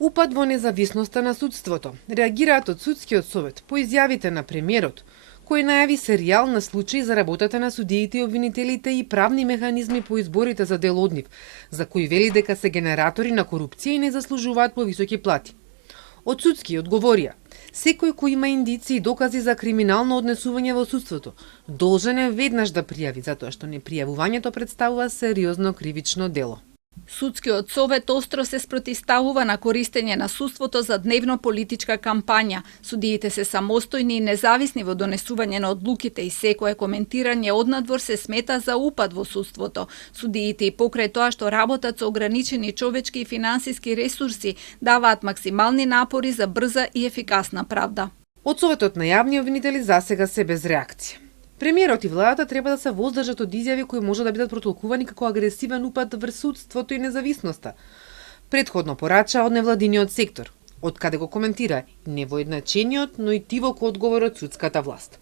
Упад во независноста на судството. Реагираат од судскиот совет по изјавите на премиерот, кој најави серијал на случаи за работата на судиите и обвинителите и правни механизми по изборите за дел од нив, за кои вели дека се генератори на корупција и не заслужуваат повисоки плати. Од судски одговорија: секој кој има индици и докази за криминално однесување во судството, должен е веднаш да пријави, затоа што непријавувањето представува сериозно кривично дело. Судскиот совет остро се спротивставува на користење на судството за дневно политичка кампања. Судиите се самостојни и независни во донесување на одлуките и секое коментирање однадвор се смета за упад во судството. Судиите и покрај тоа што работат со ограничени човечки и финансиски ресурси, даваат максимални напори за брза и ефикасна правда. Од советот на јавни обвинители засега се без реакција. Премиерот и владата треба да се воздржат од изјави кои може да бидат протолкувани како агресивен упад врз судството и независноста. Предходно порача од невладиниот сектор, од каде го коментира невоедначениот, но и тивок одговор од судската власт.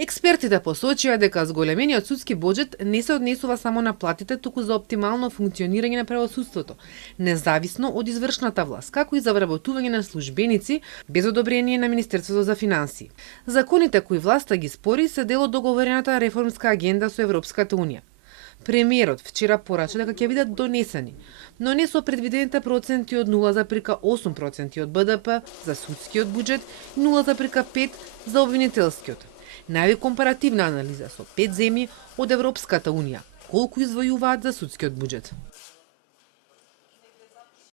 Експертите посочија дека зголемениот судски буџет не се однесува само на платите, туку за оптимално функционирање на правосудството, независно од извршната власт, како и за вработување на службеници без одобрение на Министерството за финансии. Законите кои власта ги спори се дел од договорената реформска агенда со Европската унија. Премиерот вчера порача дека ќе бидат донесени, но не со предвидените проценти од 0,8% од БДП за судскиот буџет и 0,5% за обвинителскиот. Најави компаративна анализа со 5 земји од Европската унија, колку извојуваат за судскиот буџет.